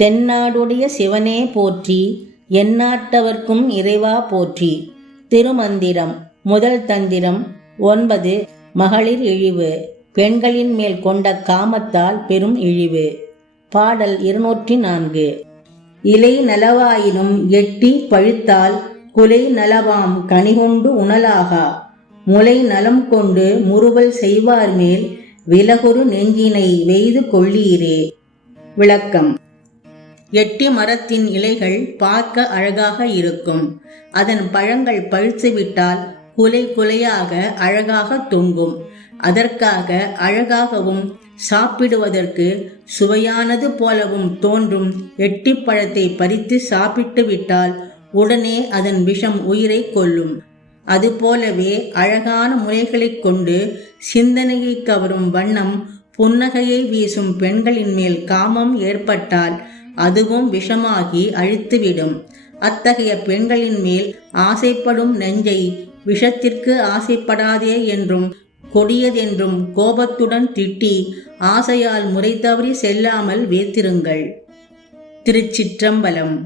தென்னாடுடைய சிவனே போற்றி எந்நாட்டவர்க்கும் இறைவா போற்றி. திருமந்திரம் முதல் தந்திரம் ஒன்பது மகளிர் இழிவு. பெண்களின் மேல் கொண்ட காமத்தால் பெரும் இழிவு. பாடல் இருநூற்றி நான்கு. இலை நலவாயினும் எட்டி பழுத்தால் குலை நலவாம் கனிகொண்டு உணலாகா. முளை நலம் கொண்டு முறுவல் செய்வார் மேல் விலகொரு நெஞ்சினை வெய்து கொள்ளீரே. விளக்கம். எட்டி மரத்தின் இலைகள் பார்க்க அழகாக இருக்கும். அதன் பழங்கள் பழுத்துவிட்டால் குலை குலையாக அழகாக தொங்கும். அதற்காக அழகாகவும் சாப்பிடுவதற்கு சுவையானது போலவும் தோன்றும் எட்டி பழத்தை பறித்து சாப்பிட்டு விட்டால் உடனே அதன் விஷம் உயிரை கொல்லும். அதுபோலவே அழகான முறைகளைக் கொண்டு சிந்தனையை கவரும் வண்ணம் புன்னகையை வீசும் பெண்களின் மேல் காமம் ஏற்பட்டால் அதுவும் விஷமாகி அழித்துவிடும். அத்தகைய பெண்களின் மேல் ஆசைப்படும் நெஞ்சை விஷத்திற்கு ஆசைப்படாதே என்றும் கொடியதென்றும் கோபத்துடன் திட்டி ஆசையால் முறை தவறி செல்லாமல் வேத்திருங்கள். திருச்சிற்றம்பலம்